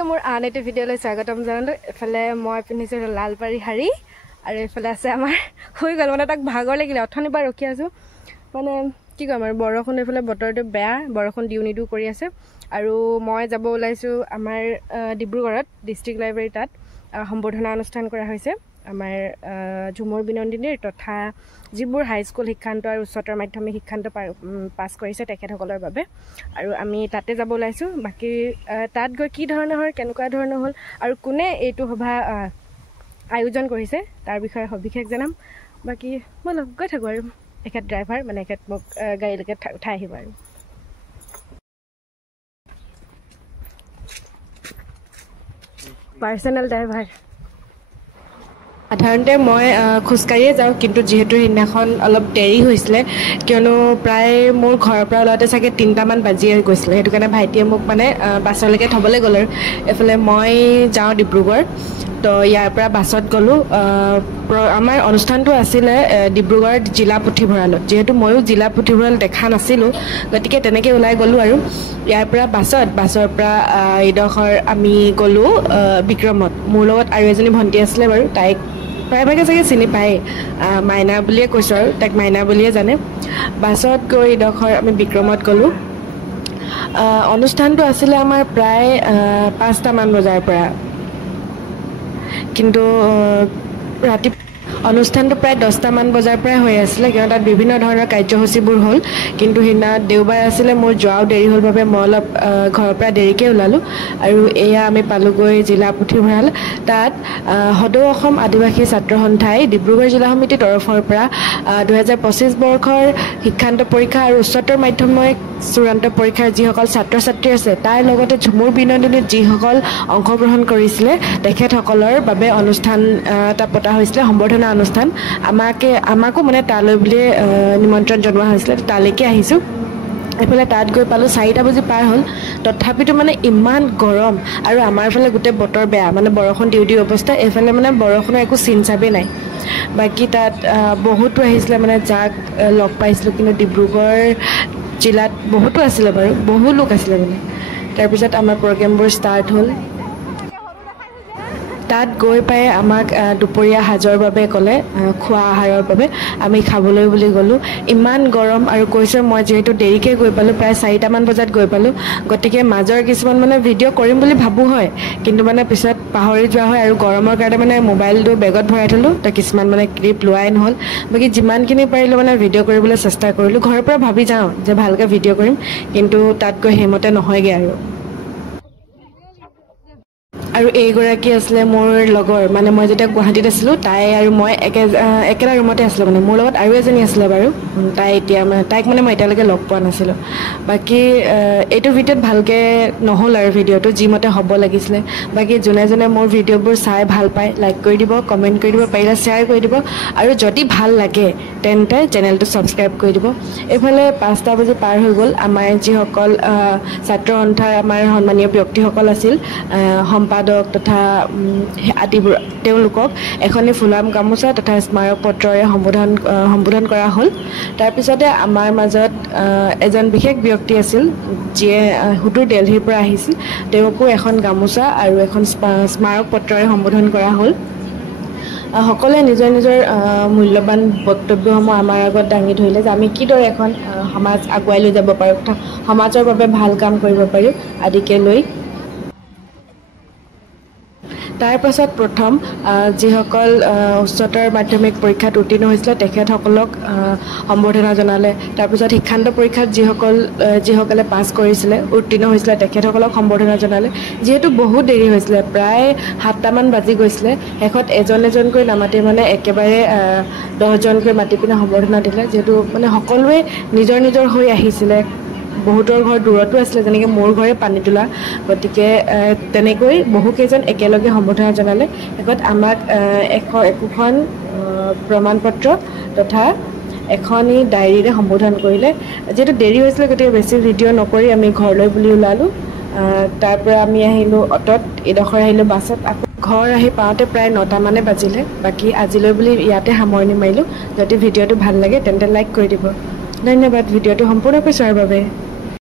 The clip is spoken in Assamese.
মোৰ আন এটা ভিডিঅ'লৈ স্বাগতম জনালোঁ। এফালে মই পিন্ধিছোঁ লালপাৰী শাৰী আৰু এইফালে আছে আমাৰ হৈ গ'ল মানে তাক ভাগৰ লাগিলে অথনিৰ পৰা ৰখি আছোঁ মানে কি ক'ম আৰু বৰষুণ এইফালে বতৰটো বেয়া বৰষুণ দিওঁ নিদিওঁ কৰি আছে আৰু মই যাব ওলাইছোঁ আমাৰ ডিব্ৰুগড়ত ডিষ্ট্ৰিক্ট লাইব্ৰেৰী তাত সম্বৰ্ধনা অনুষ্ঠান কৰা হৈছে আমাৰ ঝুমুৰ বিনন্দিনীৰ তথা যিবোৰ হাইস্কুল শিক্ষান্ত আৰু উচ্চতৰ মাধ্যমিক শিক্ষান্ত পাছ কৰিছে তেখেতসকলৰ বাবে আৰু আমি তাতে যাব ওলাইছোঁ। বাকী তাত গৈ কি ধৰণৰ হয় কেনেকুৱা ধৰণৰ হ'ল আৰু কোনে এইটো সভা আয়োজন কৰিছে তাৰ বিষয়ে সবিশেষ জনাম। বাকী মই লগ গৈ থাকোঁ আৰু এখেত ড্ৰাইভাৰ মানে এখেত মোক গাড়ীলৈকে উঠাই আহিব আৰু পাৰ্চনেল ড্ৰাইভাৰ। সাধাৰণতে মই খোজকাঢ়িয়ে যাওঁ কিন্তু যিহেতু সেইদিনাখন অলপ দেৰি হৈছিলে কিয়নো প্ৰায় মোৰ ঘৰৰ পৰা ওলাওঁতে চাগে 3টামান বাজিয়ে গৈছিলে সেইটো কাৰণে ভাইটিয়ে মোক মানে বাছলৈকে থ'বলৈ গ'ল আৰু এইফালে মই যাওঁ ডিব্ৰুগড় তো ইয়াৰ পৰা বাছত গ'লোঁ। আমাৰ অনুষ্ঠানটো আছিলে ডিব্ৰুগড় জিলা পুথিভঁৰালত যিহেতু ময়ো জিলা পুথিভঁৰাল দেখা নাছিলোঁ গতিকে তেনেকৈ ওলাই গ'লোঁ আৰু ইয়াৰ পৰা বাছৰ পৰা এইডোখৰ আমি গ'লোঁ বিক্ৰমত। মোৰ লগত আৰু এজনী ভণ্টি আছিলে বাৰু তাইক প্ৰায়ভাগে চাগে চিনি পায় মাইনা বুলিয়ে কৈছোঁ আৰু তাইক মাইনা বুলিয়ে জানে। বাছত গৈ এইডোখৰ আমি বিক্ৰমত গ'লোঁ। অনুষ্ঠানটো আছিলে আমাৰ প্ৰায় 5টামান বজাৰ পৰা কিন্তু ৰাতি অনুষ্ঠানটো প্ৰায় 10টামান বজাৰ পৰাই হৈ আছিলে কিয়নো তাত বিভিন্ন ধৰণৰ কাৰ্যসূচীবোৰ হ'ল কিন্তু সেইদিনা দেওবাৰ আছিলে মোৰ যোৱাও দেৰি হ'ল বাবে মই অলপ ঘৰৰ পৰা দেৰিকৈ ওলালোঁ আৰু এয়া আমি পালোঁগৈ জিলা পুথিভঁৰাল। তাত সদৌ অসম আদিবাসী ছাত্ৰ সন্থাই ডিব্ৰুগড় জিলা সমিতিৰ তৰফৰ পৰা 2025 বৰ্ষৰ শিক্ষান্ত পৰীক্ষা আৰু উচ্চতৰ মাধ্যমিক চূড়ান্ত পৰীক্ষাৰ যিসকল ছাত্ৰ ছাত্ৰী আছে তাৰ লগতে ঝুমুৰ বিনন্দিনীত যিসকল অংশগ্ৰহণ কৰিছিলে তেখেতসকলৰ বাবে অনুষ্ঠান এটা পতা হৈছিলে সম্বৰ্ধনা অনুষ্ঠান। আমাকো মানে তালৈ বুলিয়ে নিমন্ত্ৰণ জনোৱা হৈছিলে তালৈকে আহিছোঁ। এইফালে তাত গৈ পালোঁ 4টা বাজি পাৰ হ'ল তথাপিতো মানে ইমান গৰম আৰু আমাৰ ফালে গোটেই বতৰ বেয়া মানে বৰষুণ দিওঁ দিওঁ অৱস্থা এইফালে মানে বৰষুণৰ একো চিন চাবেই নাই। বাকী তাত বহুতো আহিছিলে মানে যাক লগ পাইছিলোঁ কিন্তু ডিব্ৰুগড় জিলাত বহুতো আছিলে বাৰু বহু লোক আছিলে মানে। তাৰপিছত আমাৰ প্ৰগ্ৰেমবোৰ ষ্টাৰ্ট হ'ল। তাত গৈ পাই আমাক দুপৰীয়া সাজৰ বাবে ক'লে খোৱা আহাৰৰ বাবে আমি খাবলৈ বুলি গ'লোঁ। ইমান গৰম আৰু কৈছোঁ মই যিহেতু দেৰিকৈ গৈ পালোঁ প্ৰায় 4টামান বজাত গৈ পালোঁ গতিকে মাজৰ কিছুমান মানে ভিডিঅ' কৰিম বুলি ভাবোঁ হয় কিন্তু মানে পিছত পাহৰি যোৱা হয় আৰু গৰমৰ কাৰণে মানে মোবাইলটো বেগত ভৰাই থ'লোঁ তো কিছুমান মানে ক্লিপ লোৱাই নহ'ল। বাকী যিমানখিনি পাৰিলোঁ মানে ভিডিঅ' কৰিবলৈ চেষ্টা কৰিলোঁ। ঘৰৰ পৰা ভাবি যাওঁ যে ভালকৈ ভিডিঅ' কৰিম কিন্তু তাত গৈ সেইমতে নহয়গৈ আৰু এইগৰাকী আছিলে মোৰ লগৰ মানে মই যেতিয়া গুৱাহাটীত আছিলোঁ তাই আৰু মই একেটা ৰুমতে আছিলোঁ মানে মোৰ লগত আৰু এজনী আছিলে বাৰু তাইক মানে মই এতিয়ালৈকে লগ পোৱা নাছিলোঁ। বাকী এইটো ভিডিঅ'ত ভালকৈ নহ'ল আৰু ভিডিঅ'টো যিমতে হ'ব লাগিছিলে। বাকী যোনে যোনে মোৰ ভিডিঅ'বোৰ চাই ভাল পায় লাইক কৰি দিব কমেণ্ট কৰি দিব পাৰিলে শ্বেয়াৰ কৰি দিব আৰু যদি ভাল লাগে তেন্তে চেনেলটো ছাবস্ক্ৰাইব কৰি দিব। এইফালে 5টা বাজি পাৰ হৈ গ'ল। আমাৰ যিসকল ছাত্ৰ সন্থাৰ আমাৰ সন্মানীয় ব্যক্তিসকল আছিল সম্পাদক তথা আদিবোৰ তেওঁলোকক এখনি ফুলাম গামোচা তথা স্মাৰক পত্ৰৰে সম্বোধন কৰা হ'ল। তাৰপিছতে আমাৰ মাজত এজন বিশেষ ব্যক্তি আছিল যিয়ে সুদূৰ দিল্লীৰ পৰা আহিছিল তেওঁকো এখন গামোচা আৰু এখন স্মাৰক পত্ৰৰে সম্বোধন কৰা হ'ল। সকলোৱে নিজৰ নিজৰ মূল্যৱান বক্তব্যসমূহ আমাৰ আগত দাঙি ধৰিলে যে আমি কিদৰে এখন সমাজ আগুৱাই লৈ যাব পাৰোঁ তথা সমাজৰ বাবে ভাল কাম কৰিব পাৰোঁ আদিকে লৈ। তাৰ পাছত প্ৰথম যিসকল উচ্চতৰ মাধ্যমিক পৰীক্ষাত উত্তীৰ্ণ হৈছিলে তেখেতসকলক সম্বৰ্ধনা জনালে। তাৰপিছত শিক্ষান্ত পৰীক্ষাত যিসকলে পাছ কৰিছিলে উত্তীৰ্ণ হৈছিলে তেখেতসকলক সম্বৰ্ধনা জনালে। যিহেতু বহুত দেৰি হৈছিলে প্ৰায় 7টামান বাজি গৈছিলে শেষত এজনকৈ নামাতি মানে একেবাৰে 10জনকৈ মাতি পিনে সম্বৰ্ধনা দিলে। যিহেতু মানে সকলোৱে নিজৰ নিজৰ হৈ আহিছিলে বহুতৰ ঘৰ দূৰতো আছিলে যেনেকৈ মোৰ ঘৰে পানীতোলা গতিকে তেনেকৈ বহুকেইজন একেলগে সম্বৰ্ধনা জনালে। শেষত আমাক একোখন প্ৰমাণপত্ৰ তথা এখনি ডায়েৰীৰে সম্বোধন কৰিলে। যিহেতু দেৰি হৈছিলে গতিকে বেছি ভিডিঅ' নকৰি আমি ঘৰলৈ বুলি ওলালোঁ। তাৰ পৰা আমি আহিলোঁ অটত এইডোখৰ আহিলোঁ বাছত আকৌ ঘৰ আহি পাওঁতে প্ৰায় 9টামানে বাজিলে। বাকী আজিলৈ বুলি ইয়াতে সামৰণি মাৰিলোঁ। যদি ভিডিঅ'টো ভাল লাগে তেন্তে লাইক কৰি দিব। ধন্যবাদ ভিডিঅ'টো সম্পূৰ্ণকৈ চোৱাৰ বাবে।